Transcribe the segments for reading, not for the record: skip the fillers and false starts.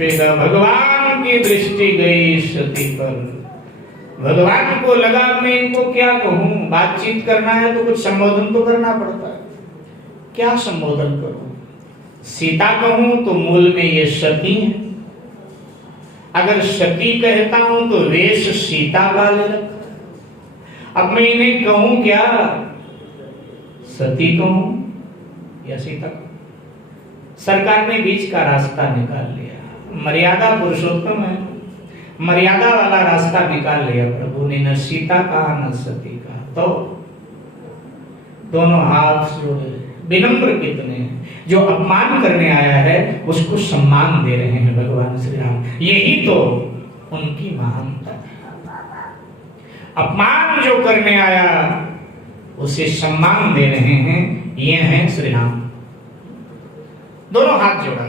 छुपेगा। भगवान की दृष्टि गई सती पर। भगवान को लगा मैं इनको क्या कहूं, बातचीत करना है तो कुछ संबोधन तो करना पड़ता है, क्या संबोधन करूं? सीता कहूं तो मूल में ये सती है, अगर सती कहता हूं तो वेश सीता का ले रखा। अब मैं इन्हें कहूं क्या, सती कहूं या सीता कहूं? सरकार ने बीच का रास्ता निकाल लिया। मर्यादा पुरुषोत्तम है, मर्यादा वाला रास्ता निकाल लिया प्रभु ने। न सीता कहा न सती कहा, तो दोनों हाथ जोड़े। विनम्र कितने हैं, जो अपमान करने आया है उसको सम्मान दे रहे हैं भगवान श्री राम। यही तो उनकी महानता है। अपमान जो करने आया उसे सम्मान दे रहे हैं, ये हैं श्री राम। दोनों हाथ जोड़ा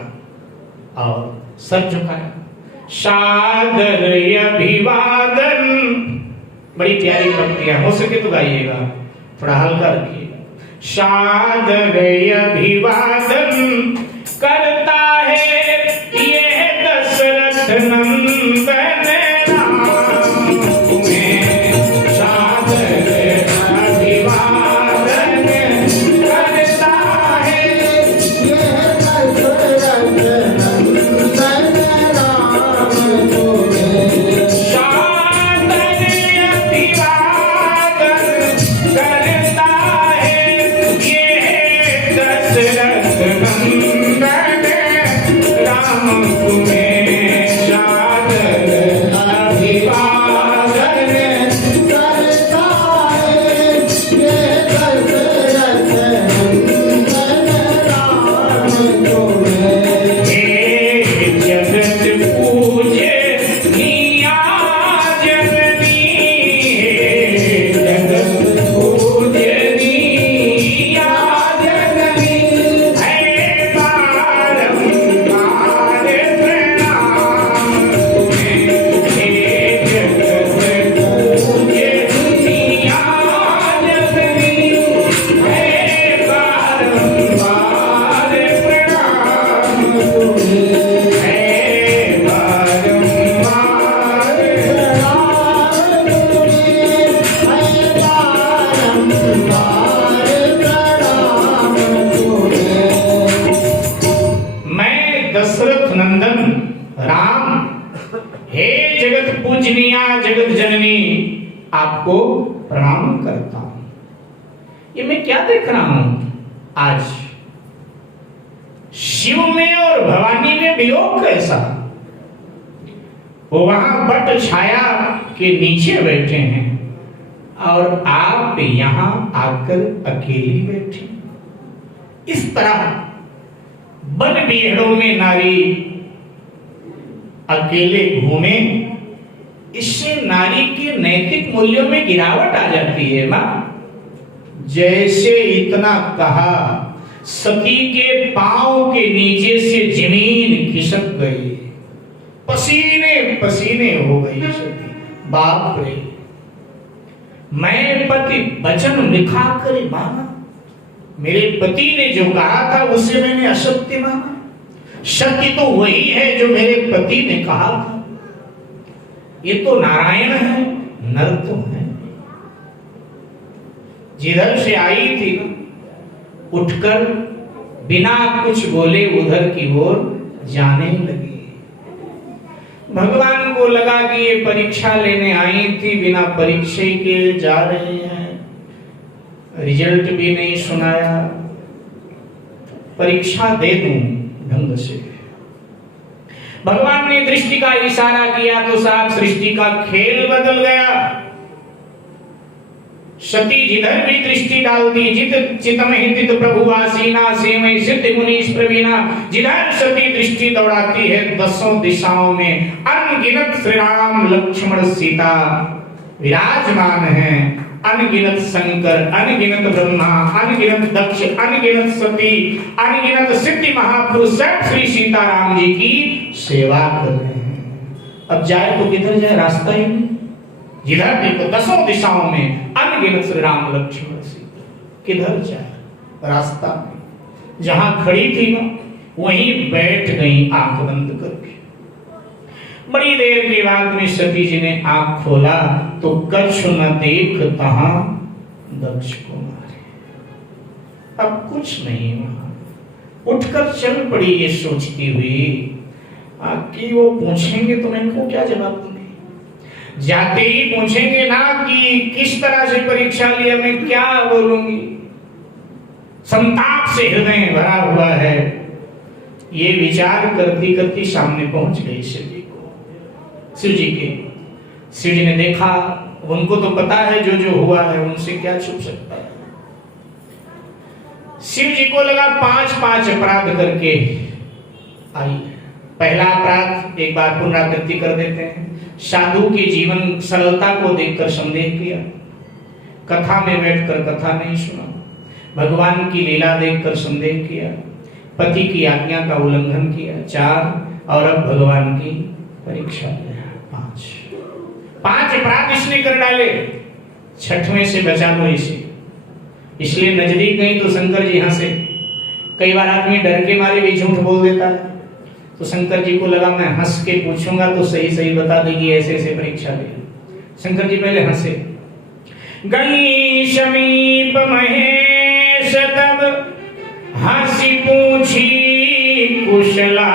और सर झुकाया। सादर अभिवादन, बड़ी प्यारी पंक्तियां, हो सके तो गाइएगा, थोड़ा हल्का रखिएगा। सादर अभिवादन करता है ये दशरथ नंदन राम तुम्हें। सादर अभिवादन करता है ये दशरथ नंदन राम तुम्हें। सादर अभिवादन करता दशरथ नंदन राम तुम्हें। सादर अभिवादन करता है ये दशरथ नंदन राम तुम्हें। हे जगत पूजनीया जननी, हे जगत पूजनीया जगत जननी, आपको प्रणाम करता हूं। ये मैं क्या देख रहा हूं आज, शिव में और भवानी में वियोग कैसा। वो वहां बट छाया के नीचे बैठे हैं और आप यहां आकर अकेली बैठी। इस तरह वन बिहड़ों में नारी अकेले घूमे, इससे नारी के नैतिक मूल्यों में गिरावट आ जाती है। मां जैसे इतना कहा, सती के पांव के नीचे से जमीन खिसक गई, पसीने पसीने हो गई सती। बाप रे, मैं पति वचन लिखा कर माना, मेरे पति ने जो कहा था उसे मैंने असत्य माना। सत्य तो वही है जो मेरे पति ने कहा था। ये तो नारायण है, नर तो है। जिधर से आई थी उठकर बिना कुछ बोले उधर की ओर जाने लगी। भगवान को लगा कि ये परीक्षा लेने आई थी, बिना परीक्षा के जा रहे हैं, रिजल्ट भी नहीं सुनाया, परीक्षा दे दूं ढंग से। भगवान ने दृष्टि का इशारा किया तो साथ सृष्टि का खेल बदल गया। सती जिधर भी दृष्टि डालती, जित चितमहि तित प्रभुवासीना सेवै सिद्ध मुनीश प्रवीणा। जिधर सती दृष्टि दौड़ाती है दसों दिशाओं में अनगिनत श्री राम लक्ष्मण सीता विराजमान हैं। अनगिनत शंकर, अनगिनत ब्रह्मा, अनगिनत दक्ष, अनगिनत सती, अनगिनत सिद्धि महापुरुष सब श्री सीताराम जी की सेवा कर रहे हैं। अब जाए तो किधर जाए, रास्ता ही नहीं। जिधर देखो दसों दिशाओं में अनगिनत श्री राम लक्ष्मण सीता, किधर जाए, रास्ता नहीं। जहां खड़ी थी ना वहीं बैठ गई आंख बंद करके। बड़ी देर के बाद में सती जी ने आंख खोला तो कछु न देख तहां दक्ष को मारे। अब कुछ नहीं वहां, उठकर चल पड़ी ये सोचती हुई कि वो पूछेंगे तो मैं इनको क्या जवाब दूंगी। जाते ही पूछेंगे ना कि किस तरह से परीक्षा लिया, मैं क्या बोलूंगी। संताप से हृदय भरा हुआ है। ये विचार करती करती सामने पहुंच गई शिव जी को, शिव जी के। शिव जी ने देखा, उनको तो पता है जो जो हुआ है, उनसे क्या छुप सकता है। शिव जी को लगा 5-5 अपराध करके आई। पहला अपराध एक बार पुनरावृत्ति कर देते हैं। साधु के जीवन सरलता को देखकर संदेह किया, कथा में बैठकर कथा नहीं सुना, भगवान की लीला देखकर संदेह किया, पति की आज्ञा का उल्लंघन किया 4, और अब भगवान की परीक्षा लिया 5 अपराध इसने कर डाले। 6वें से बचा लो इसे। इसलिए नजदीक गई तो शंकर जी हंसे। कई बार आदमी डर के मारे भी झूठ बोल देता है, तो शंकर जी को लगा मैं हंस के पूछूंगा तो सही सही बता देगी, ऐसे ऐसे परीक्षा लिया। शंकर जी पहले हंसे। गई समीप महेश तब हंसी पूछी कुशला।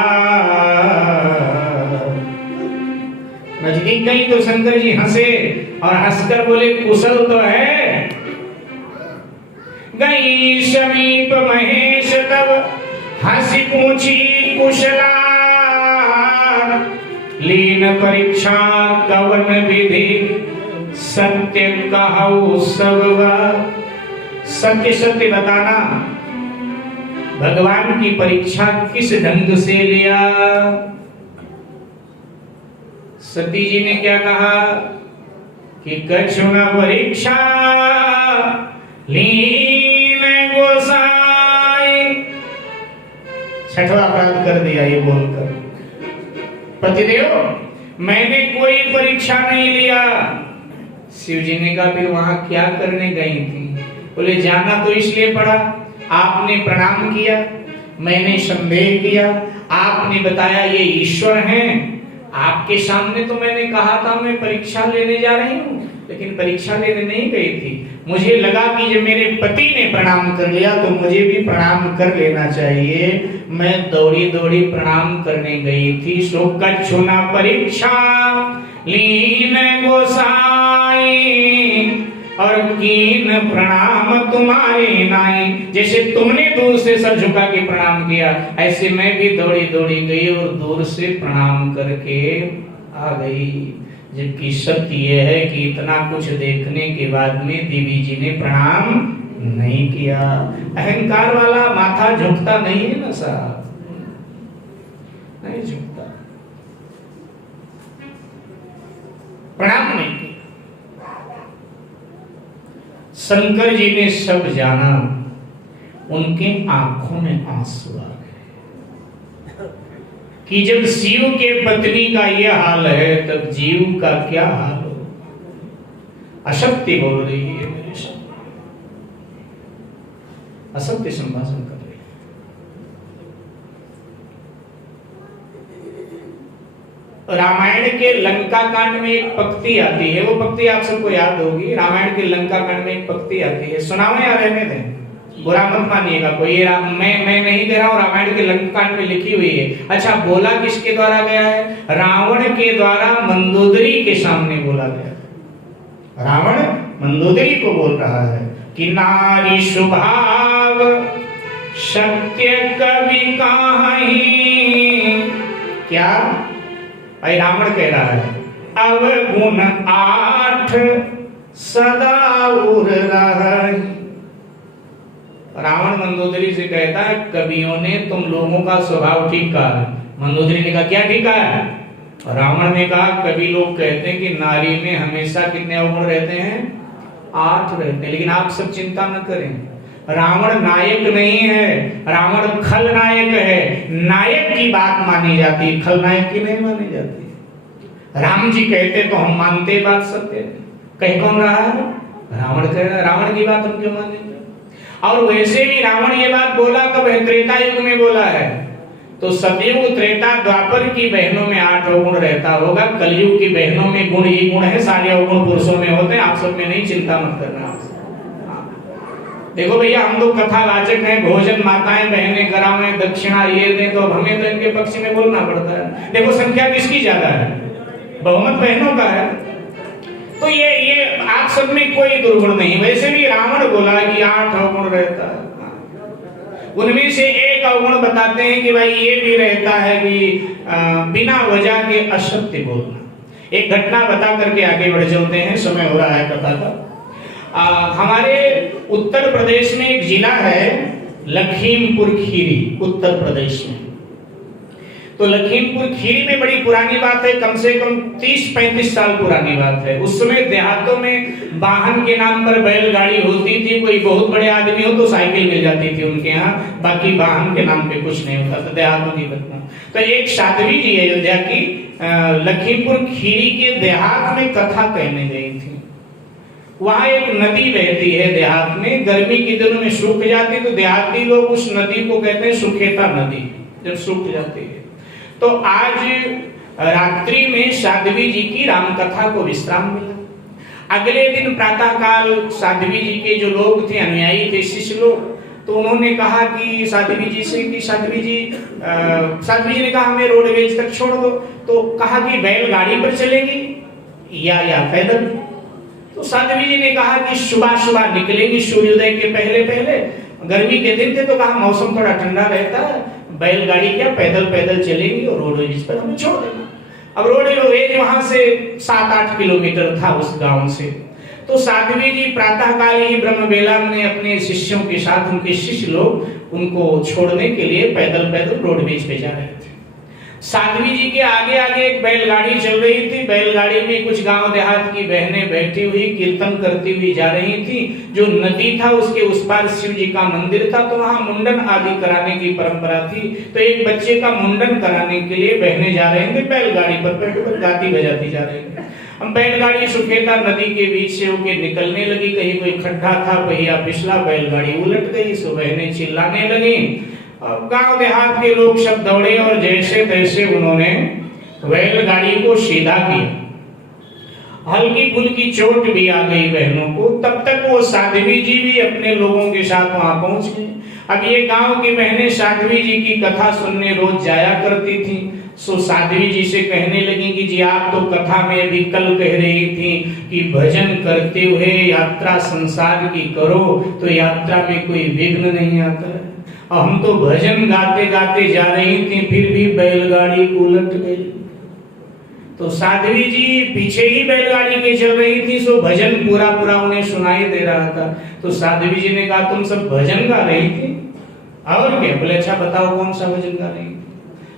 नजदीक गई तो शंकर जी हंसे और हंसकर बोले कुशल तो है। गई समीप महेश तब हंसी पूछी कुशला। लीन परीक्षा कवन विधि सत्य कहु सब। सत्य सत्य बताना, भगवान की परीक्षा किस ढंग से लिया। सती जी ने क्या कहा कि कछु न परीक्षा लीन गोसाई। 6वां अपराध कर दिया ये बोलकर। पतिदेव मैंने कोई परीक्षा नहीं लिया। शिव जी ने कहा फिर वहां क्या करने गई थी। बोले जाना तो इसलिए पड़ा, आपने प्रणाम किया, मैंने संदेह किया, आपने बताया ये ईश्वर हैं। आपके सामने तो मैंने कहा था मैं परीक्षा लेने जा रही हूँ, लेकिन परीक्षा लेने नहीं गई थी। मुझे लगा कि जब मेरे पति ने प्रणाम कर लिया तो मुझे भी प्रणाम कर लेना चाहिए। मैं दौड़ी दौड़ी प्रणाम करने गई थी। सो कछु न परीक्षा लीन गोसाई और कीन प्रणाम तुम्हारे नाई। जैसे तुमने दूर से सर झुका के प्रणाम किया, ऐसे मैं भी दौड़ी दौड़ी गई और दूर से प्रणाम करके आ गई। जबकि सत्य यह है कि इतना कुछ देखने के बाद में देवी जी ने प्रणाम नहीं किया। अहंकार वाला माथा झुकता नहीं है ना साहब, नहीं झुकता, प्रणाम नहीं किया। शंकर जी ने सब जाना, उनके आंखों में आंसू आ गए कि जब शिव के पत्नी का यह हाल है तब जीव का क्या हाल हो। अशक्ति बोल रही है मेरे साथ, असत्य संभाषण कर रही है। रामायण के लंका कांड में एक पंक्ति आती है, वो पंक्ति आप सबको याद होगी। रामायण के लंका कांड में एक पंक्ति आती है, सुनाओ या रहने दें, बुरा मत मानिएगा कोई। मैं नहीं दे रहा हूँ, रामायण के लंका कांड में लिखी हुई है। अच्छा, बोला किसके द्वारा गया है? रावण के द्वारा मंदोदरी के सामने बोला गया। रावण मंदोदरी को बोल रहा है कि नारी स्वभाव सत्य कवि काहि। क्या भाई रावण कह रहा है, अवगुण 8 सदा उर रही। रावण मंदोदरी से कहता है कवियों ने तुम लोगों का स्वभाव ठीक कहा। मंदोदरी ने कहा क्या ठीक कहा है? रावण ने कहा कवि लोग कहते हैं कि नारी में हमेशा कितने अवगुण रहते हैं? 8 रहते हैं। लेकिन आप सब चिंता न करें, रावण नायक नहीं है, रावण खलनायक है। नायक की बात मानी जाती है, खलनायक की नहीं मानी जाती। राम जी कहते तो हम मानते, बात सत्य। कह कौन रहा है? रावण कह रहा है। रावण की बात हम क्यों मानेंगे? और वैसे भी रावण ये बात बोला कब है? त्रेता युग में बोला है। तो सतयुग त्रेता द्वापर की बहनों में 8 अवगुण रहता होगा, कलयुग की बहनों में गुण ही गुण है, सारे अवगुण पुरुषों में होते हैं। आप सब में नहीं, चिंता मत करना। देखो भैया, हम लोग कथावाचक हैं, भोजन माताएं बहनें करावें, दक्षिणा ये दें, तो अब हमें तो इनके पक्ष में बोलना पड़ता है। देखो संख्या किसकी ज्यादा है, बहुमत बहनों का है। तो ये आप सब में कोई दुर्गुण नहीं। वैसे भी रावण बोला कि 8 अवगुण रहता है, उनमें से एक अवगुण बताते हैं कि भाई ये भी रहता है कि बिना वजह के असत्य बोलना। एक घटना बता करके आगे बढ़ चलते हैं, समय हो रहा है कथा का। हमारे उत्तर प्रदेश में एक जिला है लखीमपुर खीरी, उत्तर प्रदेश में। तो लखीमपुर खीरी में बड़ी पुरानी बात है, कम से कम 30-35 साल पुरानी बात है। उस समय देहातों में वाहन के नाम पर बैलगाड़ी होती थी। कोई बहुत बड़े आदमी हो तो साइकिल मिल जाती थी उनके यहाँ, बाकी वाहन के नाम पे कुछ नहीं होता था, देहातों की घटना। तो एक साध्वी जी अयोध्या की लखीमपुर खीरी के देहात में कथा कहने गई थी। वहां एक नदी बहती है देहात में, गर्मी के दिनों में सूख जाती, तो देहाती लोग उस नदी को कहते हैं सुखेता नदी, जब सूख जाती है। तो आज रात्रि में साध्वी जी की रामकथा को विश्राम मिला। अगले दिन प्रातः काल साध्वी जी के जो लोग थे, अनुयायी थे, शिष्य लोग, तो उन्होंने कहा कि साध्वी जी से कि साध्वी जी ने कहा हमें रोडवेज तक छोड़ दो। तो कहा कि बैलगाड़ी पर चलेंगी या पैदल। तो साध्वी जी ने कहा कि सुबह सुबह निकलेंगी, सूर्योदय के पहले पहले। गर्मी के दिन थे तो कहा मौसम थोड़ा ठंडा रहता है, बैलगाड़ी क्या पैदल चलेंगी और रोडवेज पर हमें छोड़ देना। अब रोडवेज वहां से 7-8 किलोमीटर था उस गांव से। तो साध्वी जी प्रातः काल ही ब्रह्मवेला में अपने शिष्यों के साथ, उनके शिष्य लोग उनको छोड़ने के लिए पैदल रोडवेज पे जा रहे थे। साध्वी जी के आगे आगे एक बैलगाड़ी चल रही थी। बैलगाड़ी में कुछ गांव देहात की बहनें बैठी हुई कीर्तन करती हुई जा रही थी। जो नदी था उसके उस पार शिव जी का मंदिर था, तो वहां मुंडन आदि कराने की परंपरा थी। तो एक बच्चे का मुंडन कराने के लिए बहनें जा रहे थे, बैलगाड़ी पर बैठकर गाती बजाती जा रही थी। अब बैलगाड़ी सुखेता नदी के बीच से होकर निकलने लगी, कहीं कोई खड्डा था, पहिया फिसला, बैलगाड़ी उलट गई। सो बहनें चिल्लाने लगी। गांव देहात के लोग सब दौड़े और जैसे तैसे उन्होंने बैलगाड़ी को सीधा किया। हल्की फुल्की चोट भी आ गई बहनों को। तब तक वो साध्वी जी भी अपने लोगों के साथ वहां पहुंच गए। अब ये गांव की बहनें साध्वी जी की कथा सुनने रोज जाया करती थी। सो साध्वी जी से कहने लगी कि जी आप तो कथा में अभी कल कह रही थी कि भजन करते हुए यात्रा संसार की करो, तो यात्रा में कोई विघ्न नहीं आता है। हम तो भजन गाते गाते जा रही थी, फिर भी बैलगाड़ी उलट गई। तो साध्वी जी पीछे ही बैलगाड़ी के चल रही थी, सो भजन पूरा उन्हें सुनाई दे रहा था। तो साध्वी जी ने कहा तुम सब भजन गा रही थी? और क्या? बोले अच्छा बताओ कौन सा भजन गा रही थी?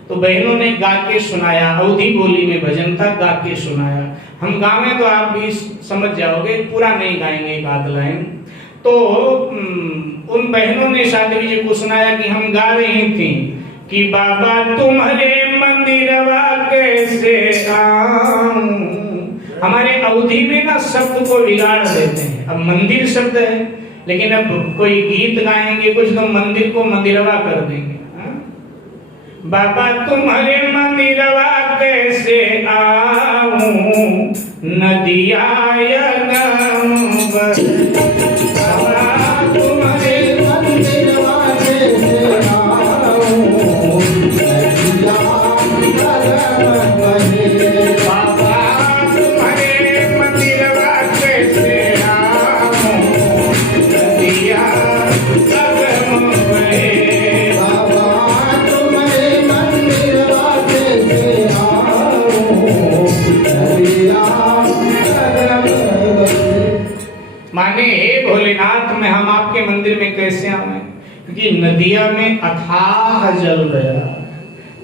तो बहनों ने गा के सुनाया। अवधी बोली में भजन था, गा के सुनाया। हम गावें तो आप भी समझ जाओगे, पूरा नहीं गाएंगे, एक आध लाइन। तो उन बहनों ने साध्वी जी को सुनाया कि हम गा रही थी कि बाबा तुम्हारे मंदिरवा कैसे आऊं। हमारे अवधी में ना शब्द को बिगाड़ देते हैं। अब मंदिर शब्द है, लेकिन अब कोई गीत गाएंगे कुछ तो मंदिर को मंदिरवा कर देंगे। बाबा तुम्हारे मंदिरवा कैसे आऊं, नदिया माने हे भोलेनाथ में हम आपके मंदिर में कैसे आए, क्योंकि नदिया में अथाह जल गया।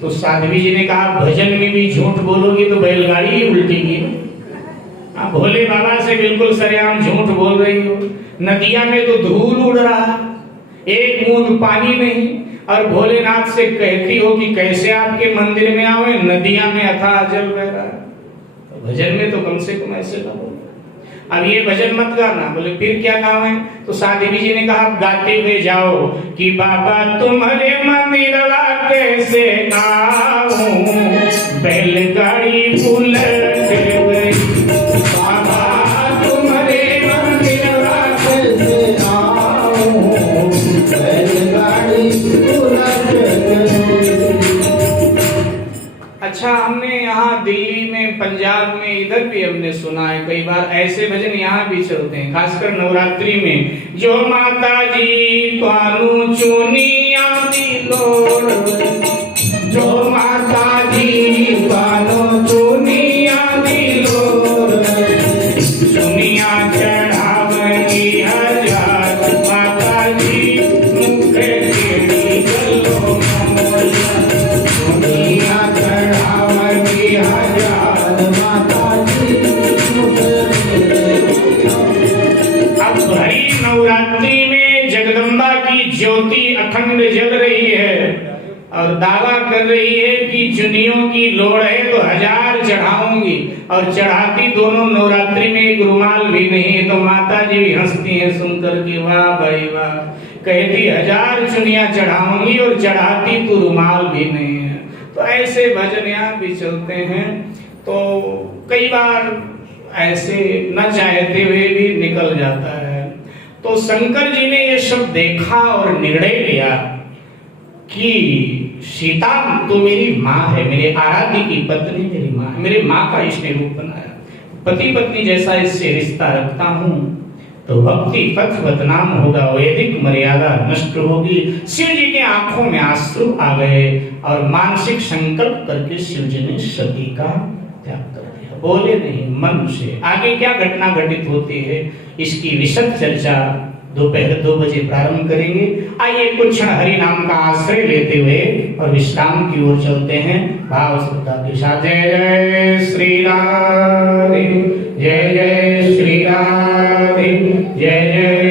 तो साध्वी जी ने कहा भजन में भी झूठ बोलोगी तो बैलगाड़ी ही उल्टेगी। आप भोले बाबा से बिल्कुल सरेआम झूठ बोल रही हो। नदिया में तो धूल उड़ रहा, एक बूंद पानी नहीं, और भोलेनाथ से कहती हो कि कैसे आपके मंदिर में आवे, नदिया में अथाह जल बह रहा है। तो भजन में तो कम से कम ऐसे ना बोलो। अब ये भजन मत गाना। बोले फिर क्या गाँव है? तो साध्वी जी ने कहा गाते हुए जाओ कि बाबा तुम्हारे मंदिर कैसे आऊं, बैलगाड़ी उलट गई। बाबा तुम्हारे मंदिर कैसे आऊं, बैलगाड़ी उलट गई। अच्छा, हमने यहाँ दिल्ली में, पंजाब में, इधर भी हमने सुना है कई बार ऐसे भजन यहाँ भी चलते हैं, खासकर नवरात्रि में। जो माता जी पानु चुनिया दी लोड़, जो माता जी पानु चुनिया दी लोड़, चुनिया चढ़ावनी हजार, माता जी मुख तेरी गलो मोरिया, चुनिया चढ़ावनी हजार, माता जी मुख तेरी। अब भरी नवरात्रि में जगदम्बा की ज्योति अखंड जल रही है और दावा कर रही है कि चुनियों की लोड़ है तो 1000 चढ़ाऊंगी, और चढ़ाती दोनों नवरात्रि में एक रुमाल भी नहीं। तो माता जी भी हंसती हैं सुनकर के, वाह भाई वाह, कहती 1000 चुनिया चढ़ाऊंगी और चढ़ाती तो रुमाल भी नहीं है। तो ऐसे भजन यहाँ भी चलते हैं। तो कई बार ऐसे न चाहते हुए भी निकल जाता है। तो शंकर जी ने ये सब देखा और निर्णय लिया कि सीता तो मेरी माँ है, मेरे आराध्य की पत्नी मेरी माँ है, मेरे माँ का इसने रूप बनाया, पति पत्नी जैसा इससे रिश्ता रखता हूँ तो भक्ति पथ बदनाम होगा, वैदिक मर्यादा नष्ट होगी। शिव जी के आंखों में आंसू आ गए और मानसिक संकल्प करके शिव जी ने सती का त्याग कर दिया। बोले नहीं, मन से। आगे क्या घटना घटित होती है इसकी विशद चर्चा दोपहर 2 बजे प्रारंभ करेंगे। आइए कुछ क्षण हरि नाम का आश्रय लेते हुए और विश्राम की ओर चलते हैं भाव श्रद्धा के साथ। जय जय श्री राधे, जय जय श्री राधे, जय जय